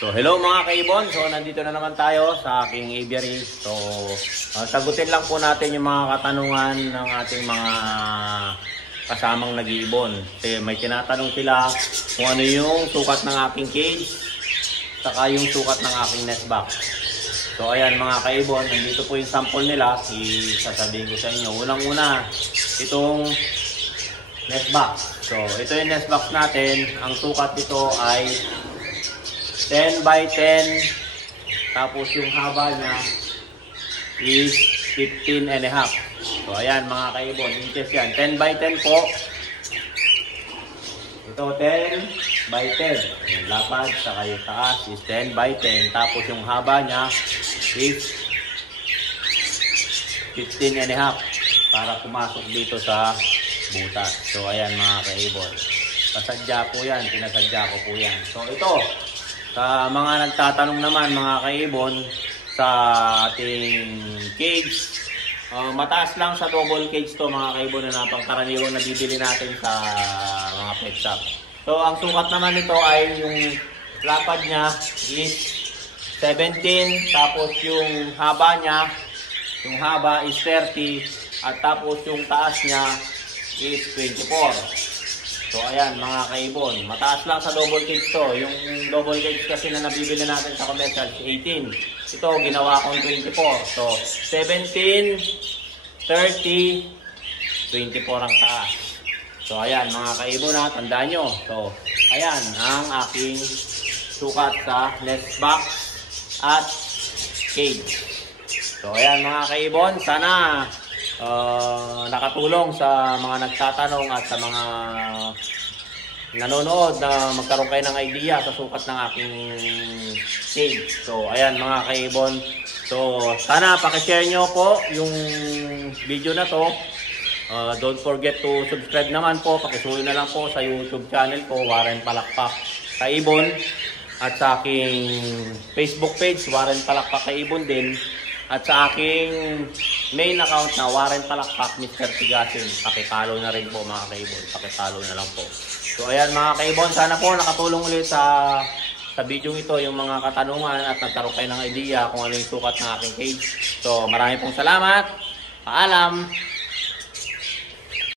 So hello mga kaibon, so nandito na naman tayo sa aking aviary. So sagutin lang po natin yung mga katanungan ng ating mga kasamang nag-iibon. Kasi may tinatanong sila kung ano yung sukat ng aking cage, saka yung sukat ng aking nest box. So ayan mga kaibon, nandito po yung sample nila, isasabihin ko sa inyo. Unang-una, itong nest box. So ito yung nest box natin, ang sukat nito ay 10 by 10, tapos yung haba niya is 15 and a half. So ayan mga kaibon, inches yan, 10 by 10 po. Ito 10 by 10, yung lapad saka yung taas is 10 by 10, tapos yung haba niya is 15 and a half para pumasok dito sa butas. So ayan mga kaibon, pasadya po yan, pinasadya ko po yan. So ito, sa mga nagtatanong naman mga kaibon sa ating cage, mataas lang sa double cage to mga kaibon na napangkaraniwang nabibili natin sa mga pet shop. So ang sukat naman nito ay yung lapad niya is 17, tapos yung haba niya, yung haba is 30, at tapos yung taas niya is 24. So ayan mga kaibon, mataas lang sa double cage to. Yung double cage kasi na nabibili natin sa commercial 18. Ito ginawa kong 24. So 17, 30, 24 ang taas. So ayan mga kaibon ha, tandaan nyo. So ayan ang aking sukat sa nest box at cage. So ayan mga kaibon, sana nakatulong sa mga nagtatanong at sa mga nanonood na magkaroon kayo ng idea sa sukat ng aking cage. So ayan mga kaibon, so sana pakishare nyo po yung video na to. Don't forget to subscribe naman po, pakisuyo na lang po sa YouTube channel ko, Warren Palakpak Kaibon, at sa aking Facebook page, Warren Palakpak Kaibon din. At sa aking main account na Warren Palakpak Mr. Tigasin, pakipollow na rin po mga kaibon, pakipollow na lang po. So ayan mga kaibon, sana po nakatulong ulit sa video ito yung mga katanungan at nagkaroon kayo ng idea kung ano yung sukat ng aking cage. So marami pong salamat, paalam!